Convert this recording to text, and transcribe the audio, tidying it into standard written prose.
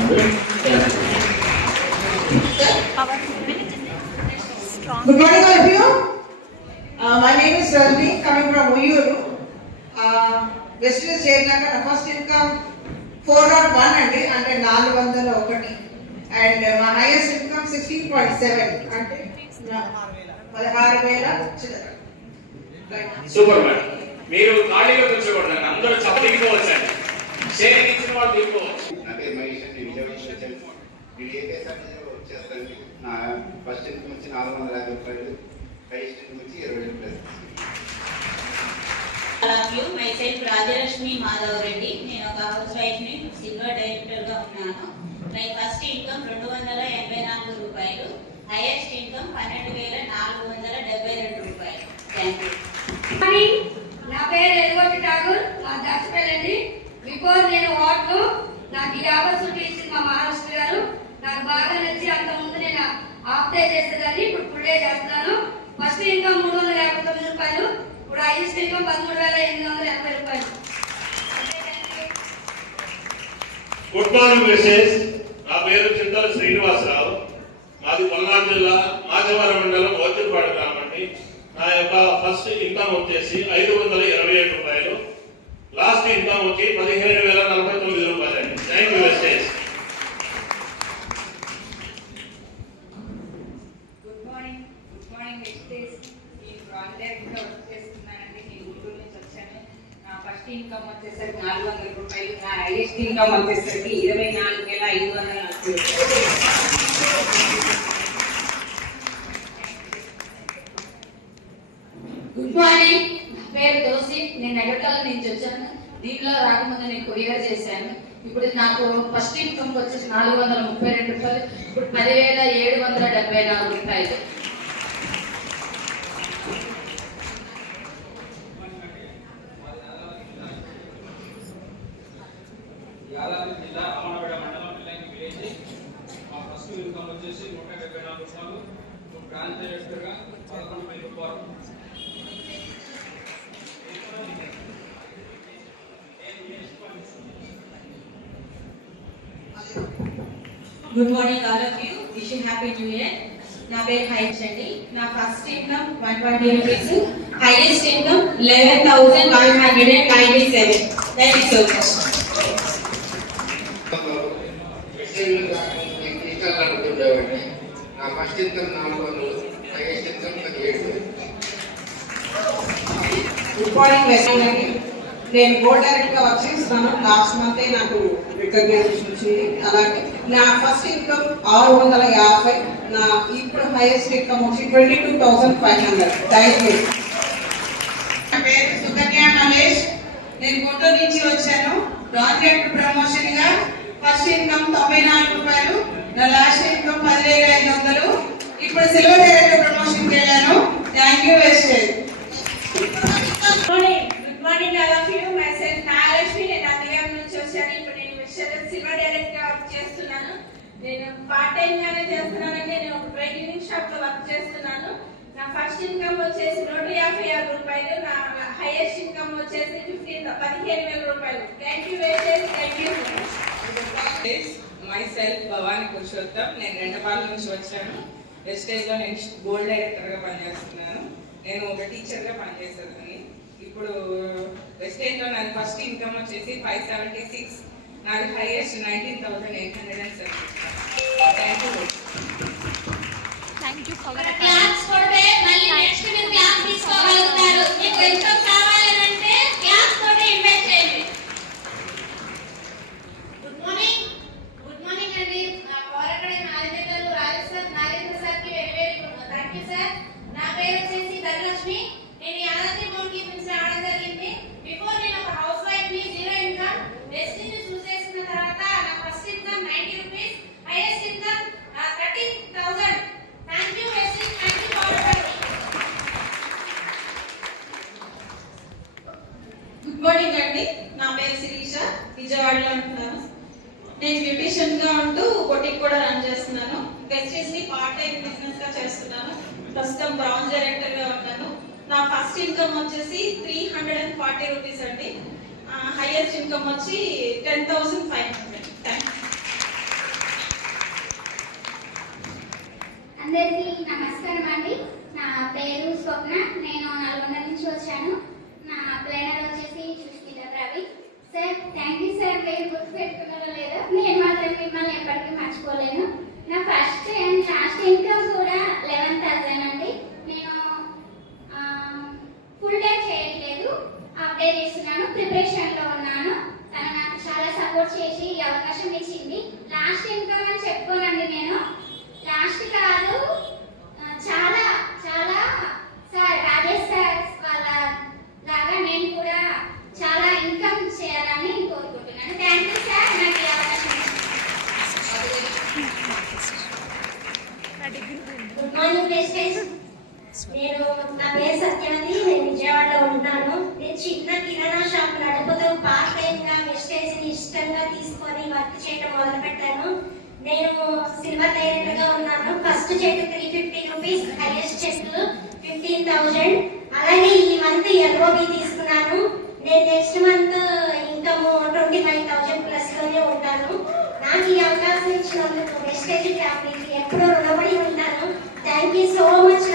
Good morning, all of you. My name is Rajni, coming from Uyuru. Yesterday చేయడానికి నా first income 401 అండి, అంటే 401, and మా highest income 16.7 అంటే 16,000. Super man. మీరు ఖాళీగా కూర్చోకూడదు, అందరూ చప్పటిపోవచ్చు అండి. షేర్ ఇచ్చిన వాళ్ళు తీసుకోవచ్చు. అంటే మహేష్ అండి, విజయవాడ వచ్చేస్తాను. నా ఫస్ట్ ఇన్కమ్ వచ్చి 450 రూపాయలు, హైయెస్ట్ ఇన్కమ్ వచ్చి 20 ప్లస్. మైసెల్ఫ్ రాజలక్ష్మి మాధవ్ రెడ్డి. నేను ఒక హౌస్ వైఫ్ ని, సిల్వర్ డైరెక్టర్ గా ఉన్నాను. మై ఫస్ట్ ఇన్కమ్ 284 రూపాయలు, హైయెస్ట్ ఇన్కమ్ 12,472 రూపాయలు. Thank you. నా పేరు ఎలుగొట్టి ఠాగూర్, నా దాచిపల్లి. బిఫోర్ నేను వార్డులో నాకు ఈ ఆపర్చునిటీ ఇచ్చింది మా మహారాష్ట్ర గారు. నాకు బాగా నచ్చి అంత ముందు నేను హాఫ్ డే చేసేదాన్ని, ఇప్పుడు ఫుల్ డే చేస్తున్నాను. ఫస్ట్ ఇన్కమ్ 359 రూపాయలు, ఇప్పుడు హైయెస్ట్ ఇన్కమ్ 13,880 రూపాయలు. Good morning Mrs. నా పేరు చింతల శ్రీనివాసరావు. మాది పల్నాడు జిల్లా మాచవరం మండలం ఓచూరుపాడు గ్రామండి. నా యొక్క ఫస్ట్ ఇన్కమ్ వచ్చేసి 527 రూపాయలు, లాస్ట్ ఇన్కమ్ వచ్చి 17,049 రూపాయలు అండి. Thank you Mrs. Good morning మిస్టేస్. నేను కాంట్రాక్ట్ గా వర్క్ చేస్తున్నానండి. నేను గుంటూరు నుంచి వచ్చాను. నా ఫస్ట్ ఇన్కమ్ వచ్చేసరికి 400 రూపాయలు, నా హైయెస్ట్ ఇన్కమ్ వచ్చేసరికి 24,540 రూపాయలు. గుడ్ మార్నింగ్, నా పేరు దోసి. నేను ఎగటాల నుంచి వచ్చాను. దీంట్లో రాకముందు నేను కొరియర్ చేశాను. ఇప్పుడు నాకు ఫస్ట్ ఇన్కమ్ వచ్చేసి 432 రూపాయలు, ఇప్పుడు 10,774 రూపాయలు. యాదాద్రి జిల్లా అమనగడ మండలం పిల్లంకి విలేజ్. మా ఫస్ట్ ఇన్కమ్ వచ్చేసి 174 రూపాయలు, బ్రాంచ్ డైరెక్టర్గా 11,000 రూపాయలు. Good morning all of you. Wish you happy new year. నా పేరు హైష్ అండి. నా first income 120 rupees, highest income 11,197. Thank you so much. నా first income 400, highest income 17. Good morning వెస్టర్న్ అండి. నేను బోర్డ్ డైరెక్ట్ గా వర్క్ చేస్తున్నాను. లాస్ట్ మంత్ నాకు రికగ్నైజేషన్ వచ్చింది. అలాగే నా ఫస్ట్ ఇన్కమ్ 650, నా ఇప్పుడు హైయెస్ట్ ఇన్కమ్ వచ్చి 22,500. Thank you. నా పేరు సుకన్య మహేష్. నేను గుంటూరు నుంచి వచ్చాను. బ్రాంచ్ డైరెక్టర్ ప్రమోషన్ గా ఫస్ట్ ఇన్కమ్ 94 రూపాయలు, నా లాస్ట్ ఇన్కమ్ 10,500. ఇప్పుడు సిల్వర్ డైరెక్టర్ ప్రమోషన్ కి వెళ్ళాను. Thank you Vestige. Good morning all of you. Myself Nagalakshmi. నేను అత్తగారి నుంచి వచ్చాను. ఇప్పుడు నేను సిల్వర్ డైరెక్ట్ గా వర్క్ చేస్తున్నాను. నేను పార్ట్ టైం గానే చేస్తున్నానంటే నేను ఒక ట్రైనింగ్ షాప్ లో వర్క్ చేస్తున్నాను. నా ఫస్ట్ ఇన్కమ్ వచ్చేసి 156 రూపాయలు, నా హైయెస్ట్ ఇన్కమ్ వచ్చేసి 15,000 రూపాయలు. Thank you Vestige. Thank you. Myself Bhavani Purushottam. నేను రెండపాల నుంచి వచ్చాను. వెస్టేజ్ లో నేను గోల్డ్ డైరెక్టర్ గా పనిచేస్తున్నాను. నేను ఒక టీచర్ గా పనిచేసేదాన్ని. ఇప్పుడు వెస్టేజ్ లో నాది ఫస్ట్ ఇన్కమ్ వచ్చేసి 576, నాది హైయెస్ట్ 19,870. Thank you. క్లాప్స్ కొడితే మళ్ళీ నెక్స్ట్ మీరు క్లాస్ తీసుకోగలుగుతారు. మీకు ఇన్కమ్ కావాలంటే క్లాస్ తోటి ఇన్వెస్ట్ చేయండి. గుడ్ మార్నింగ్ అండి. నా కోరకడే నాగేంద్ర సార్ కి వెరీ థ్యాంక్ యూ సార్. నా పేరు వచ్చేసి ధనలక్ష్మి. నేను యాదాద్రి భవన్కి నుంచి రావడం జరిగింది. బిఫోర్ నేను ఒక హౌస్ వైఫ్ ని, జీరో ఇన్కమ్. డెస్టినీ చూస్ చేసిన తర్వాత నా first income 90 rupees, highest income 30,000. Thank you Vestige. Thank you for good morning అండి. నా పేరు శిరీష, విజయవాడలో ఉంటున్నాను. నేను బ్యూటిషియన్ గా ఉంటూ బొటిక్ కూడా రన్ చేస్తున్నాను. వెస్టేజ్ ని పార్ట్ టైం బిజినెస్ గా చేస్తున్నాను. ప్రస్తుతం బ్రాంచ్ డైరెక్టర్ గా ఉన్నాను. నా ఫస్ట్ ఇన్కమ్ వచ్చేసి 340 రూపీస్ అండి. హైయెస్ట్ ఇన్కమ్ వచ్చి 10,500. Thank you. అందరికీ నమస్కారం అండి. నా పేరు స్వప్న. నేను నల్గొండ నుంచి వచ్చాను. నా ప్లేనర్ వచ్చేసి Sushmita Ravi. Sir thank you sir. మీరు గుర్తుపెట్టుకున్నారో లేదో, నేను మాత్రం మిమ్మల్ని ఎప్పటికీ మర్చిపోలేను. నా ఫస్ట్ అండ్ లాస్ట్ ఇన్కమ్ కూడా 11,000 అండి. నేను ఫుల్ టైం చేయట్లేదు, హాఫ్ డే చేస్తున్నాను, ప్రిపరేషన్లో ఉన్నాను. తను నాకు చాలా సపోర్ట్ చేసి ఈ అవకాశం ఇచ్చింది. లాస్ట్ ఇన్కమ్ అని చెప్పుకోనండి, నేను లాస్ట్ కాదు, చాలా చాలా సార్ రాజేష్ సార్ వాళ్ళ లాగా నేను కూడా చాలా ఇన్కమ్ చేయాలని కోరుకుంటున్నాను. థ్యాంక్ యూ సార్, నాకు ఈ అవకాశం గుడ్ మార్నింగ్ ప్రెసిడెంట్. నేను నా పేరు సత్యవతి. నేను విజయవాడలో ఉంటాను. నేను చిన్న కిరాణా షాప్ నడుపుతూ పార్ట్ టైం గా వెస్టేజ్ ఇష్టంగా తీసుకొని వర్క్ చేయడం మొదలు పెట్టాను. నేను సిల్వర్ డైరెక్టర్ గా ఉన్నాను. First cheque 350 rupees, highest cheque 15,000. అలాగే ఈ మంత్ ఎల్ఓబి తీసుకున్నాను. నేను నెక్స్ట్ మంత్ ఇన్కమ్ 25,000 ప్లస్ లోనే ఉంటాను. నాకు ఈ అవకాశం ఇచ్చినందుకు వెస్టేజ్ ఫ్యామిలీకి ఎప్పుడూ రుణపడి ఉంటాను. Thank you so much.